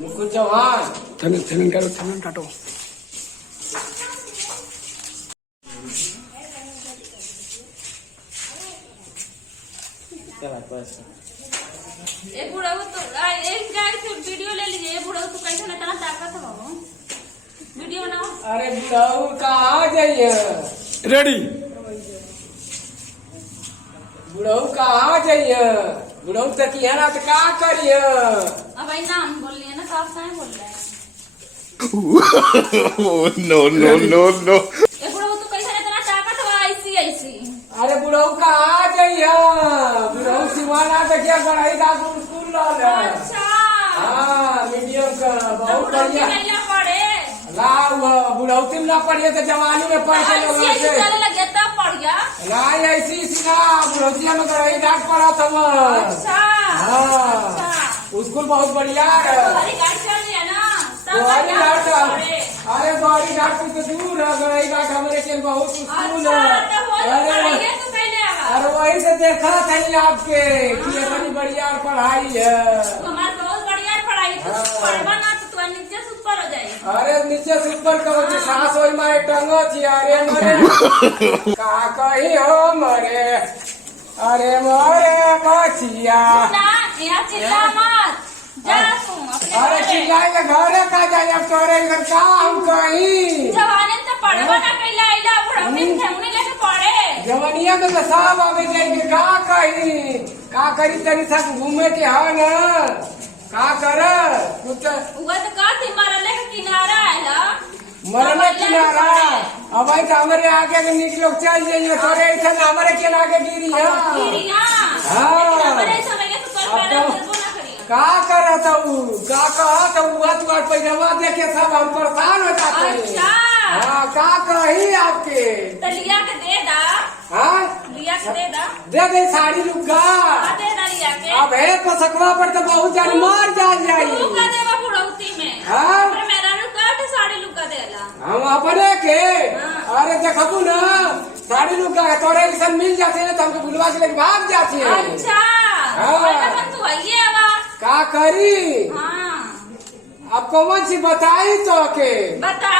मुकुल चौहान थनन काटो। एक बुढ़ा तो एक गाय से वीडियो ले लीजिए। ये बुढ़ा तो कैसे ना तना ताकत है बाबू, वीडियो बनाओ। अरे बुढ़ाऊ कहाँ जाइए? रेडी। बुढ़ाऊ कहाँ जाइए? बुढ़ाऊ तक ना तो का करिए? अब भाई नाम बोल लिया ना, साफ साफ बोल रहा है। No no no no. ये बुढ़ा तो कैसे ना तना ताकत है ऐसी ऐसी। अरे बुढ़ाऊ कहाँ जाइए? बुढ़ाऊ सिवाना देखिए गढ़ाई का स्कूल अच्छा हाँ मीडियम का बहुत बढ़िया पढ़े ला। बुढ़ौती में ना पढ़िए तो जवानी में पढ़ के लोग चले लगे तब पढ़ गया नहीं ऐसी ना। बुढ़ौतिया में गढ़ाई घाट पढ़ा था मैं। अच्छा हाँ स्कूल बहुत बढ़िया है। तुम्हारी गाड़ी चल रही है ना, गौरी घाट अरे गौरी घाट तो दूर है। गढ़ाई घाट हमारे के बहुत स्कूल है। अरे वही से देखा था आपके कि इतनी बढ़िया पढ़ाई है। हमारे बहुत बढ़िया पढ़ाई पढ़वा ना तो नीचे से ऊपर हो जाए। अरे नीचे से ऊपर करो जी सास होई मारे टंगो थी। अरे मरे कहा कही हो मरे। अरे मरे बचिया यहाँ चिल्ला मत जा तुम अपने। अरे चिल्लाएंगे घरे का जाए अब तोरे घर का हम कहीं जवाने तो पढ़वा ना कैला आइला बुढ़ा में ठेहुने लेके पढ़े। जवनिया में तो सब आवे जाएंगे का कहीं का करी तनी सब घूमे के है ना का कर कुछ वो तो का थी मरले के किनारा आइला मरने किनारा। अब आई तो हमारे आगे के निक लोग चल जाइए तोरे ऐसा हमारे के आगे गिरी है। हमारे समय तो कर पारा बोलबो ना करिए। का कर था का कहा था तुम्हारे पैजामा देखे सब हम परेशान हो जाते हैं। अच्छा हाँ का कही आपके तो लिया के दे दा। हाँ लिया के दे दा। दे दे साड़ी लुगा दे दा लिया के। अब है पसकवा पर तो बहुत जान मार जान जाई। लुगा देवा बुढ़ौती में। हाँ पर मेरा लुगा तो साड़ी लुगा देला। हम अपने के अरे देखबू ना साड़ी लुगा है तोरे ऐसा मिल जाते है तो हमको बुलवा के लेके भाग जाती है। अच्छा तू आइए अब का करी हाँ अब कौन सी बताई तो के बता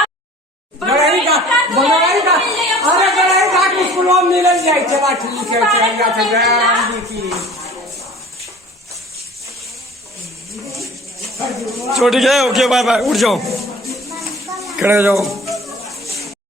गढ़ाई घाट अरे गढ़ाई घाट स्कूल में मिल जाए। चला ठीक है चल जाते छोटी है। Okay bye bye. उठ जाओ खड़े हो जाओ।